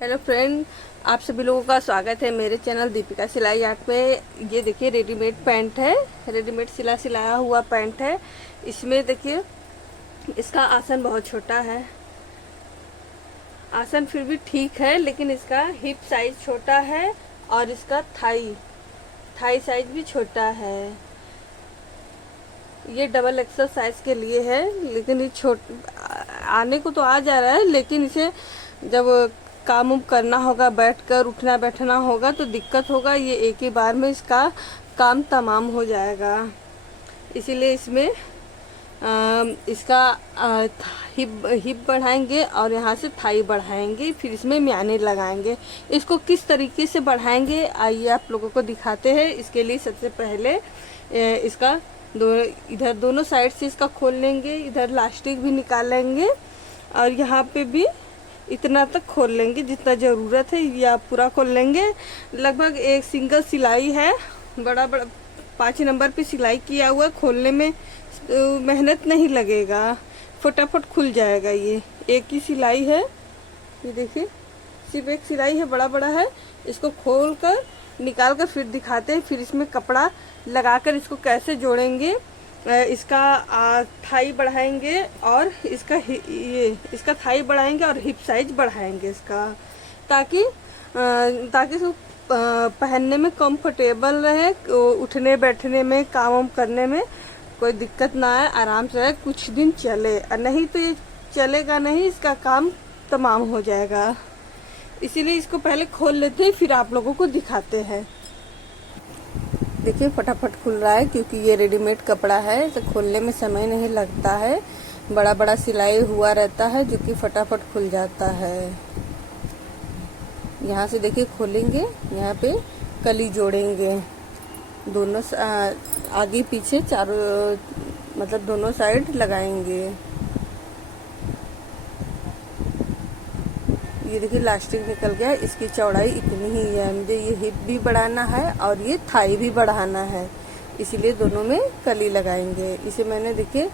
Hello friend, आप सभी लोगों का स्वागत है मेरे चैनल दीपिका सिलाई आर्ट पे। ये देखिए रेडीमेड पैंट है, रेडीमेड सिलाया हुआ पैंट है। इसमें देखिए इसका आसन बहुत छोटा है। आसन फिर भी ठीक है, लेकिन इसका हिप साइज छोटा है और इसका थाई थाई साइज भी छोटा है। ये डबल एक्सल साइज के लिए है, लेकिन ये आने को तो आ जा रहा है, लेकिन इसे जब काम उम करना होगा, बैठकर उठना बैठना होगा तो दिक्कत होगा। ये एक ही बार में इसका काम तमाम हो जाएगा। इसीलिए इसमें इसका हिप बढ़ाएंगे और यहाँ से थाई बढ़ाएंगे, फिर इसमें म्याने लगाएंगे। इसको किस तरीके से बढ़ाएंगे आइए आप लोगों को दिखाते हैं। इसके लिए सबसे पहले इसका इधर दोनों साइड से इसका खोल लेंगे, इधर लास्टिक भी निकाल लेंगे और यहाँ पे भी इतना तक खोल लेंगे जितना ज़रूरत है, या पूरा खोल लेंगे। लगभग एक सिंगल सिलाई है, बड़ा 5 नंबर पे सिलाई किया हुआ। खोलने में मेहनत नहीं लगेगा, फटाफट खुल जाएगा। ये एक ही सिलाई है, ये देखिए सिर्फ एक सिलाई है, बड़ा बड़ा है। इसको खोल कर निकाल कर फिर दिखाते हैं, फिर इसमें कपड़ा लगाकर इसको कैसे जोड़ेंगे। इसका थाई बढ़ाएंगे और इसका थाई बढ़ाएंगे और हिप साइज बढ़ाएंगे इसका, ताकि इसको पहनने में कंफर्टेबल रहे, उठने बैठने में, काम करने में कोई दिक्कत ना आए, आराम से रहे, कुछ दिन चले। और नहीं तो ये चलेगा नहीं, इसका काम तमाम हो जाएगा। इसीलिए इसको पहले खोल लेते हैं, फिर आप लोगों को दिखाते हैं। देखिए फटाफट खुल रहा है, क्योंकि ये रेडीमेड कपड़ा है तो खोलने में समय नहीं लगता है। बड़ा बड़ा सिलाई हुआ रहता है जो कि फटाफट खुल जाता है। यहाँ से देखिए खोलेंगे, यहाँ पे कली जोड़ेंगे, दोनों आगे पीछे चारों मतलब दोनों साइड लगाएंगे। ये देखिए लास्टिक निकल गया। इसकी चौड़ाई इतनी ही है, मुझे ये हिप भी बढ़ाना है और ये थाई भी बढ़ाना है, इसीलिए दोनों में कली लगाएंगे। इसे मैंने देखिए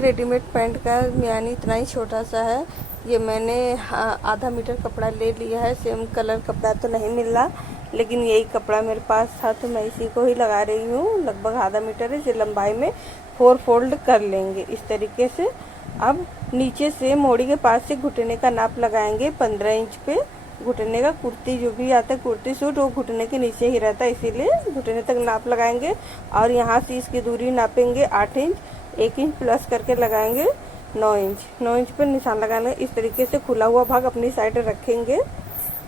रेडीमेड पैंट का म्यानी इतना ही छोटा सा है। ये मैंने आधा मीटर कपड़ा ले लिया है। सेम कलर कपड़ा तो नहीं मिल रहा, लेकिन यही कपड़ा मेरे पास था तो मैं इसी को ही लगा रही हूँ। लगभग आधा मीटर है। इसे लंबाई में 4 फोल्ड कर लेंगे इस तरीके से। अब नीचे से मोड़ी के पास से घुटने का नाप लगाएंगे 15 इंच पे। घुटने का कुर्ती जो भी आता है, कुर्ती सूट, वो घुटने के नीचे ही रहता है, इसीलिए घुटने तक नाप लगाएंगे। और यहाँ से इसकी दूरी नापेंगे 8 इंच, 1 इंच प्लस करके लगाएंगे 9 इंच। 9 इंच पर निशान लगाएंगे। इस तरीके से खुला हुआ भाग अपनी साइड रखेंगे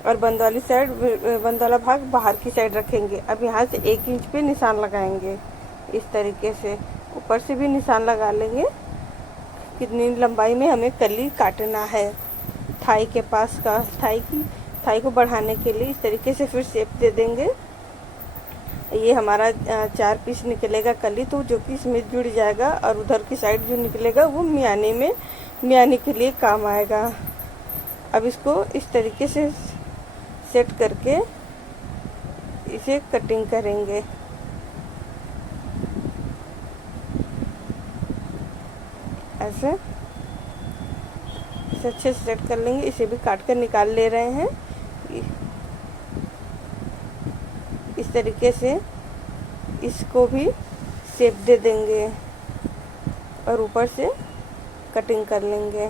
और बंद वाला भाग बाहर की साइड रखेंगे। अब यहाँ से 1 इंच पे निशान लगाएंगे इस तरीके से। ऊपर से भी निशान लगा लेंगे कितनी लंबाई में हमें कली काटना है। थाई के पास का थाई को बढ़ाने के लिए इस तरीके से फिर शेप दे देंगे। ये हमारा 4 पीस निकलेगा कली, तो जो कि इसमें जुड़ जाएगा, और उधर की साइड जो निकलेगा वो म्यानी के लिए काम आएगा। अब इसको इस तरीके से सेट करके इसे कटिंग करेंगे। ऐसे इसे अच्छे से सेट कर लेंगे। इसे भी काट कर निकाल ले रहे हैं। इस तरीके से इसको भी शेप दे देंगे और ऊपर से कटिंग कर लेंगे।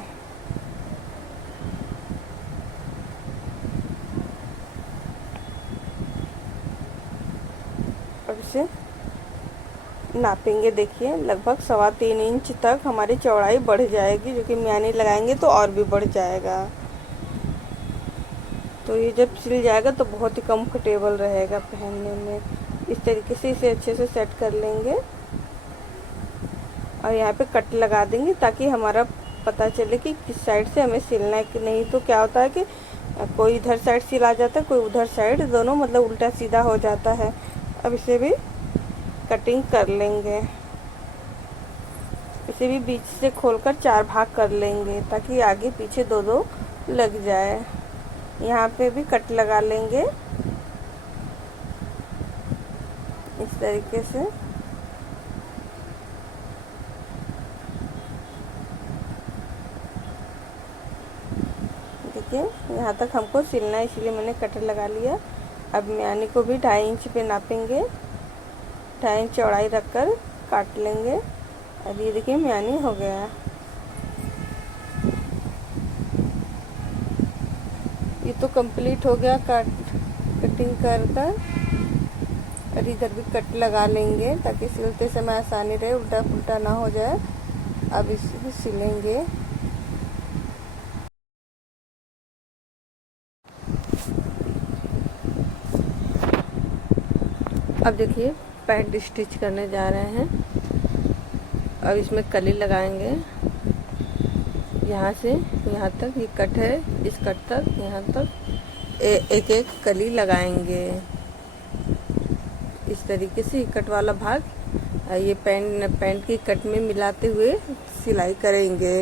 अब इसे नापेंगे। देखिए लगभग 3.25 इंच तक हमारी चौड़ाई बढ़ जाएगी, जो कि म्यानी लगाएंगे तो और भी बढ़ जाएगा। तो ये जब सिल जाएगा तो बहुत ही कंफर्टेबल रहेगा पहनने में। इस तरीके से इसे अच्छे से सेट कर लेंगे और यहाँ पे कट लगा देंगे, ताकि हमारा पता चले कि किस साइड से हमें सिलना है। कि नहीं तो क्या होता है कि कोई इधर साइड सिला जाता है, कोई उधर साइड, दोनों मतलब उल्टा सीधा हो जाता है। अब इसे भी कटिंग कर लेंगे। इसे भी बीच से खोलकर 4 भाग कर लेंगे, ताकि आगे पीछे दो लग जाए। यहाँ पे भी कट लगा लेंगे इस तरीके से। देखिए यहाँ तक हमको सिलना है, इसलिए मैंने कटर लगा लिया। अब म्यानी को भी 2.5 इंच पे नापेंगे, 2.5 इंच चौड़ाई रखकर काट लेंगे। अब ये देखिए म्यानी हो गया। ये तो कंप्लीट हो गया कटिंग कर। और इधर भी कट लगा लेंगे ताकि सिलते समय आसानी रहे, उल्टा पुल्टा ना हो जाए। अब इसे सिलेंगे। अब देखिए पैंट स्टिच करने जा रहे हैं। अब इसमें कली लगाएंगे, यहाँ से यहाँ तक ये कट है, इस कट तक यहाँ तक एक एक कली लगाएंगे। इस तरीके से कट वाला भाग ये पैंट की कट में मिलाते हुए सिलाई करेंगे,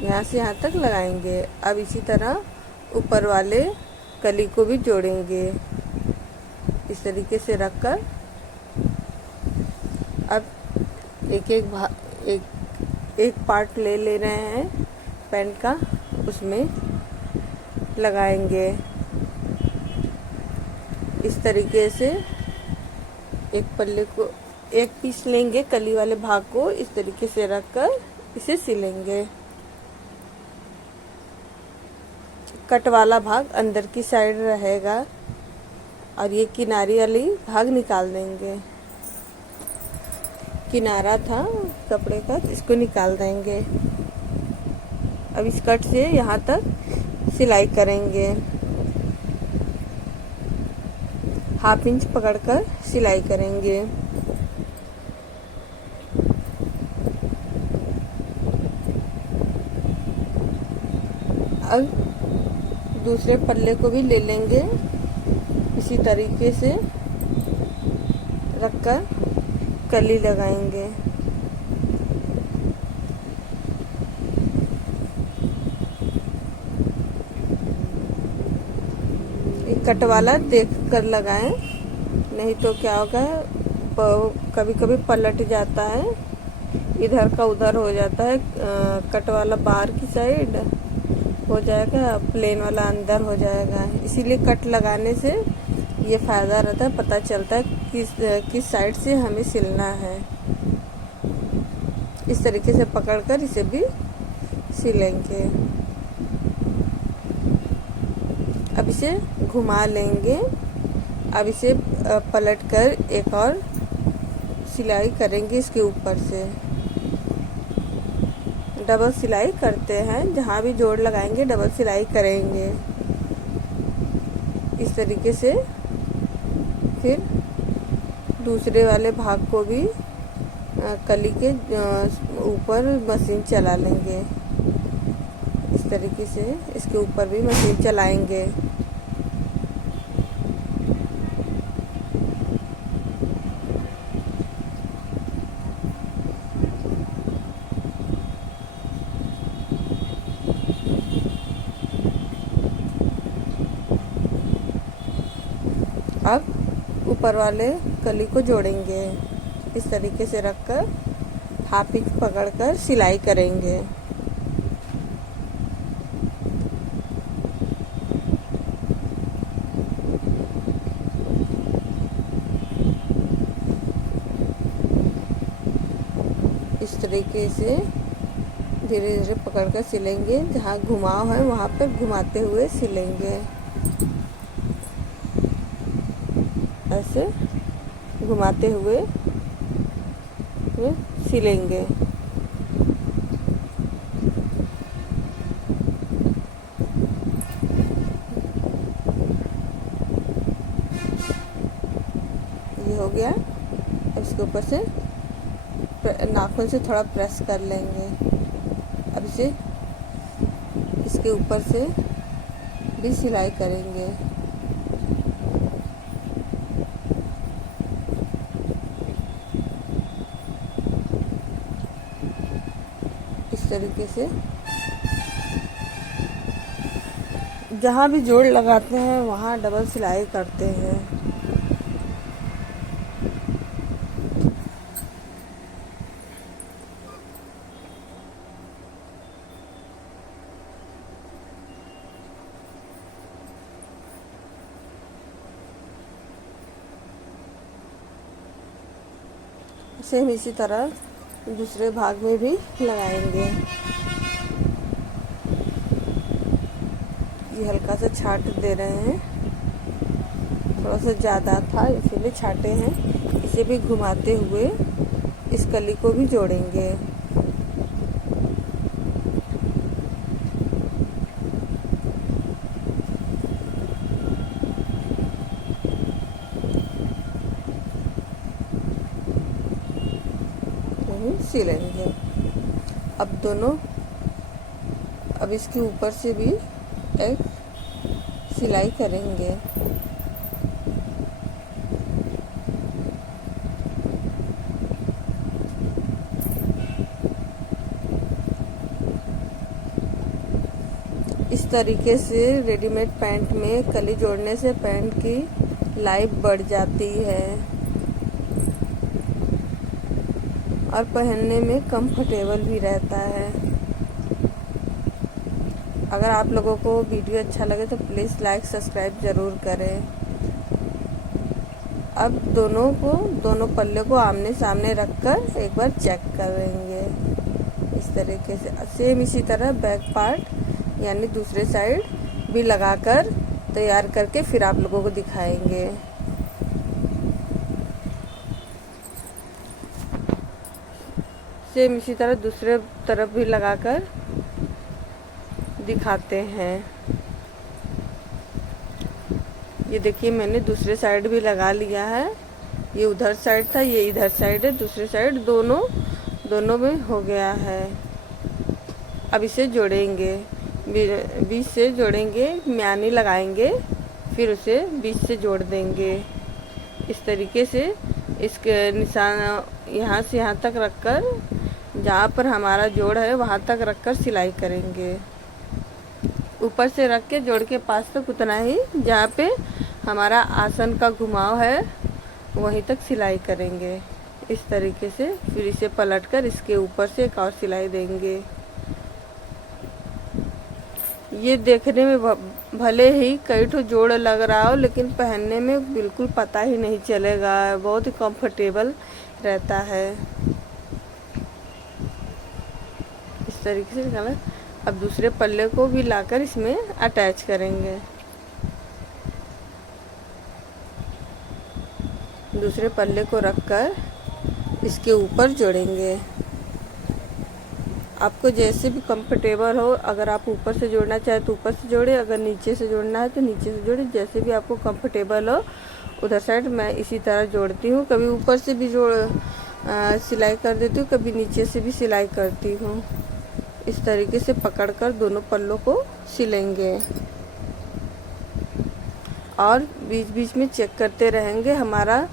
यहाँ से यहाँ तक लगाएंगे। अब इसी तरह ऊपर वाले कली को भी जोड़ेंगे इस तरीके से रखकर। अब एक पार्ट ले रहे हैं पैंट का, उसमें लगाएंगे इस तरीके से। एक पल्ले को एक पीस लेंगे, कली वाले भाग को इस तरीके से रखकर इसे सिलेंगे। कट वाला भाग अंदर की साइड रहेगा और ये किनारी वाली भाग निकाल देंगे। किनारा था कपड़े का, इसको निकाल देंगे। अब इस कट से यहाँ तक सिलाई करेंगे, 1/2 इंच पकड़कर सिलाई करेंगे। अब दूसरे पल्ले को भी ले लेंगे, इसी तरीके से रखकर कली लगाएंगे। कट वाला देख कर लगाएं, नहीं तो क्या होगा कभी कभी पलट जाता है, इधर का उधर हो जाता है। कट वाला बाहर की साइड हो जाएगा, प्लेन वाला अंदर हो जाएगा। इसीलिए कट लगाने से ये फ़ायदा रहता है, पता चलता है किस साइड से हमें सिलना है। इस तरीके से पकड़कर इसे भी सिलेंगे। अब इसे घुमा लेंगे। अब इसे पलट कर एक और सिलाई करेंगे इसके ऊपर से। डबल सिलाई करते हैं, जहाँ भी जोड़ लगाएंगे डबल सिलाई करेंगे इस तरीके से। फिर दूसरे वाले भाग को भी कली के ऊपर मशीन चला लेंगे इस तरीके से। इसके ऊपर भी मशीन चलाएंगे। अब ऊपर वाले कली को जोड़ेंगे, इस तरीके से रखकर 1/2 इंच पकड़कर सिलाई करेंगे। इस तरीके से धीरे धीरे पकड़कर सिलेंगे, जहाँ घुमाव है वहाँ पर घुमाते हुए सिलेंगे। ऐसे घुमाते हुए सिलेंगे। ये हो गया। अब इसके ऊपर से नाखून से थोड़ा प्रेस कर लेंगे। अब इसे इसके ऊपर से भी सिलाई करेंगे। इस तरीके से जहाँ भी जोड़ लगाते हैं वहाँ डबल सिलाई करते हैं। सेम इसी तरह दूसरे भाग में भी लगाएंगे। ये हल्का सा छाट दे रहे हैं, थोड़ा सा ज़्यादा था इसीलिए छाटे हैं। इसे भी घुमाते हुए इस कली को भी जोड़ेंगे। सिलेंगे। अब इसके ऊपर से भी एक सिलाई करेंगे। इस तरीके से रेडीमेड पैंट में कली जोड़ने से पैंट की लाइफ बढ़ जाती है और पहनने में कंफर्टेबल भी रहता है। अगर आप लोगों को वीडियो अच्छा लगे तो प्लीज़ लाइक सब्सक्राइब ज़रूर करें। अब दोनों पल्ले को आमने सामने रखकर एक बार चेक करेंगे। इस तरीके से सेम इसी तरह बैक पार्ट यानी दूसरे साइड भी लगाकर तैयार करके फिर आप लोगों को दिखाएंगे। सेम इसी तरह दूसरे तरफ भी लगाकर दिखाते हैं। ये देखिए मैंने दूसरे साइड भी लगा लिया है। ये उधर साइड था, ये इधर साइड है, दूसरे साइड दोनों में हो गया है। अब इसे जोड़ेंगे, बीच से जोड़ेंगे, म्यानी लगाएंगे, फिर उसे बीच से जोड़ देंगे। इस तरीके से इसके निशान यहाँ से यहाँ तक रखकर, जहाँ पर हमारा जोड़ है वहाँ तक रखकर सिलाई करेंगे। ऊपर से रख के जोड़ के पास तक उतना ही, जहाँ पे हमारा आसन का घुमाव है वहीं तक सिलाई करेंगे। इस तरीके से फिर इसे पलटकर इसके ऊपर से एक और सिलाई देंगे। ये देखने में भले ही कई ठो जोड़ लग रहा हो, लेकिन पहनने में बिल्कुल पता ही नहीं चलेगा, बहुत ही कंफर्टेबल रहता है। इस तरीके से निकाला। अब दूसरे पल्ले को भी लाकर इसमें अटैच करेंगे। दूसरे पल्ले को रखकर इसके ऊपर जोड़ेंगे। आपको जैसे भी कंफर्टेबल हो, अगर आप ऊपर से जोड़ना चाहे तो ऊपर से जोड़े, अगर नीचे से जोड़ना है तो नीचे से जोड़े, जैसे भी आपको कंफर्टेबल हो उधर साइड। मैं इसी तरह जोड़ती हूँ, कभी ऊपर से भी सिलाई कर देती हूँ, कभी नीचे से भी सिलाई करती हूँ। इस तरीके से पकड़कर दोनों पल्लों को सिलेंगे और बीच बीच में चेक करते रहेंगे हमारा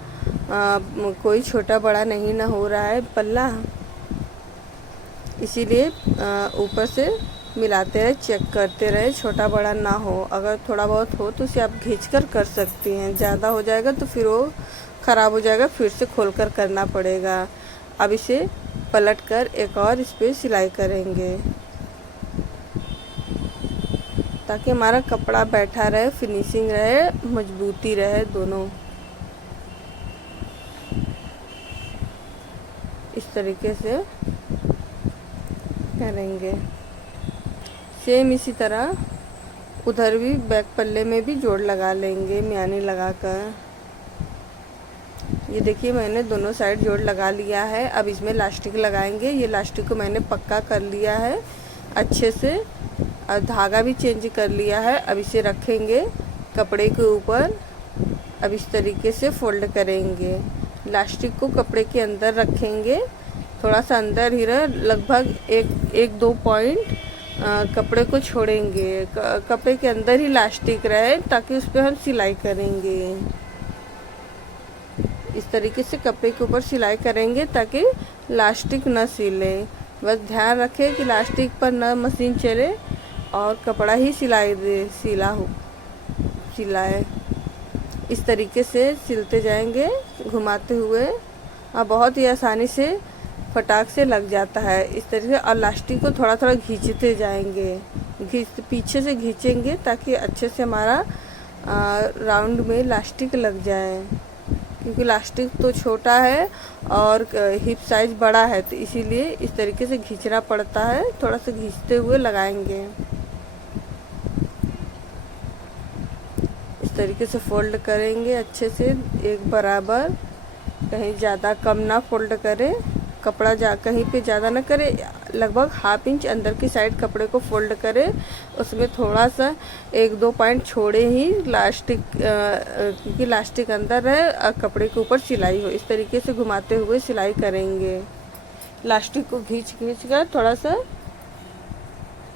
कोई छोटा बड़ा नहीं ना हो रहा है पल्ला, इसीलिए ऊपर से मिलाते रहे, चेक करते रहे, छोटा बड़ा ना हो। अगर थोड़ा बहुत हो तो उसे आप खींचकर कर सकती हैं, ज़्यादा हो जाएगा तो फिर वो ख़राब हो जाएगा, फिर से खोलकर करना पड़ेगा। अब इसे पलटकर एक और इस पर सिलाई करेंगे ताकि हमारा कपड़ा बैठा रहे, फिनिशिंग रहे, मजबूती रहे दोनों। इस तरीके से करेंगे। सेम इसी तरह उधर भी बैक पल्ले में भी जोड़ लगा लेंगे म्यानी लगाकर। ये देखिए मैंने दोनों साइड जोड़ लगा लिया है। अब इसमें लास्टिक लगाएंगे। ये लास्टिक को मैंने पक्का कर लिया है अच्छे से और धागा भी चेंज कर लिया है। अब इसे रखेंगे कपड़े के ऊपर। अब इस तरीके से फोल्ड करेंगे, लास्टिक को कपड़े के अंदर रखेंगे, थोड़ा सा अंदर ही रहे, लगभग एक दो पॉइंट कपड़े को छोड़ेंगे, कपड़े के अंदर ही लास्टिक रहे ताकि उस पर हम सिलाई करेंगे। इस तरीके से कपड़े के ऊपर सिलाई करेंगे ताकि लास्टिक न सिले। बस ध्यान रखें कि लास्टिक पर न मशीन चले और कपड़ा ही सिलाए। इस तरीके से सिलते जाएंगे घुमाते हुए और बहुत ही आसानी से फटाक से लग जाता है इस तरीके से। और लास्टिक को थोड़ा थोड़ा खींचते जाएंगे, पीछे से खींचेंगे ताकि अच्छे से हमारा राउंड में लास्टिक लग जाए। क्योंकि इलास्टिक तो छोटा है और हिप साइज बड़ा है, तो इसीलिए इस तरीके से खींचना पड़ता है। थोड़ा सा खींचते हुए लगाएंगे। इस तरीके से फोल्ड करेंगे अच्छे से, एक बराबर, कहीं ज़्यादा कम ना फोल्ड करें, कपड़ा कहीं पे ज़्यादा ना करें, लगभग 1/2 इंच अंदर की साइड कपड़े को फोल्ड करें। उसमें थोड़ा सा 1-2 पॉइंट छोड़े ही इलास्टिक, क्योंकि इलास्टिक अंदर है, कपड़े के ऊपर सिलाई हो। इस तरीके से घुमाते हुए सिलाई करेंगे। इलास्टिक को खींच कर थोड़ा सा,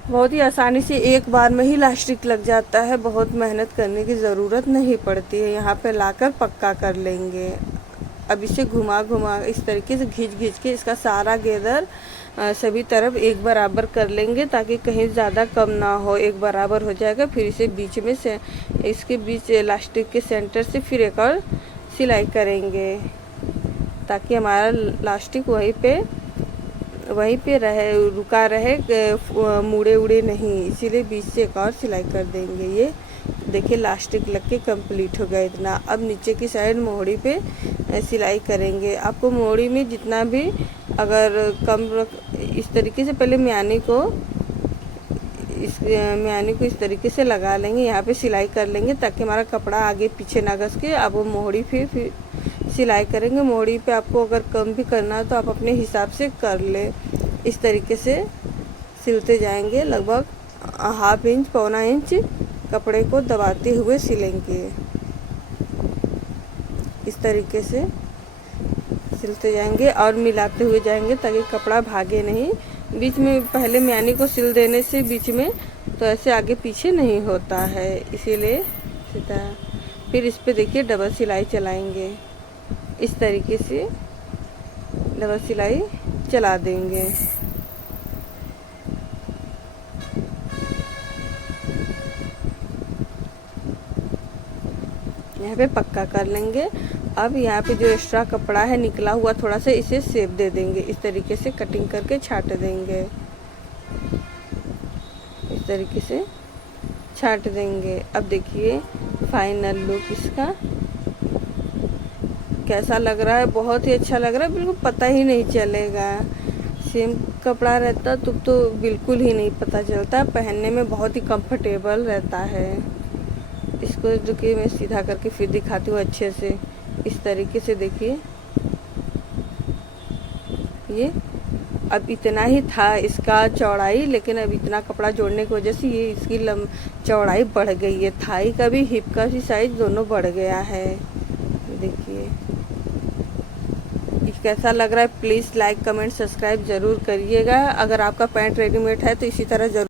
बहुत ही आसानी से एक बार में ही इलास्टिक लग जाता है, बहुत मेहनत करने की ज़रूरत नहीं पड़ती है। यहाँ पे लाकर पक्का कर लेंगे। अब इसे घुमा इस तरीके से घींच के इसका सारा गेदर सभी तरफ एक बराबर कर लेंगे, ताकि कहीं ज़्यादा कम ना हो, एक बराबर हो जाएगा। फिर इसे बीच में से, इसके बीच इलास्टिक के सेंटर से फिर एक और सिलाई करेंगे, ताकि हमारा इलास्टिक वहीं पे रहे, रुका रहे, मुड़े उड़े नहीं। इसीलिए बीच से एक और सिलाई कर देंगे। ये देखिए इलास्टिक लग के कंप्लीट हो गया इतना। अब नीचे की साइड मोहड़ी पे सिलाई करेंगे। आपको मोहड़ी में जितना भी अगर इस तरीके से पहले म्यानी को इस तरीके से लगा लेंगे, यहाँ पे सिलाई कर लेंगे, ताकि हमारा कपड़ा आगे पीछे ना घस के। अब वो मोहड़ी फिर सिलाई करेंगे। मोहड़ी पे आपको अगर कम भी करना है तो आप अपने हिसाब से कर ले। इस तरीके से सिलते जाएंगे, लगभग 1/2 इंच, 1.25 इंच कपड़े को दबाते हुए सिलेंगे। इस तरीके से सिलते जाएंगे और मिलाते हुए जाएंगे, ताकि कपड़ा भागे नहीं। बीच में पहले म्यानी को सिल देने से बीच में तो ऐसे आगे पीछे नहीं होता है, इसीलिए सीधा। फिर इस पे देखिए डबल सिलाई चलाएंगे। इस तरीके से डबल सिलाई चला देंगे। यहाँ पे पक्का कर लेंगे। अब यहाँ पे जो एक्स्ट्रा कपड़ा है निकला हुआ थोड़ा सा, इसे शेप दे देंगे। इस तरीके से कटिंग करके छाट देंगे। इस तरीके से छाट देंगे। अब देखिए फाइनल लुक इसका कैसा लग रहा है। बहुत ही अच्छा लग रहा है, बिल्कुल पता ही नहीं चलेगा। सेम कपड़ा रहता तो बिल्कुल ही नहीं पता चलता। पहनने में बहुत ही कंफर्टेबल रहता है। इसको देखिए मैं सीधा करके फिर दिखाती हूँ अच्छे से। इस तरीके से देखिए, ये अब इतना ही था इसका चौड़ाई, लेकिन अब इतना कपड़ा जोड़ने की वजह से ये इसकी चौड़ाई बढ़ गई है। थाई का भी, हिप का भी साइज दोनों बढ़ गया है। देखिए कैसा लग रहा है। प्लीज़ लाइक, कमेंट, सब्सक्राइब ज़रूर करिएगा। अगर आपका पैंट रेडीमेड है तो इसी तरह ज़रूर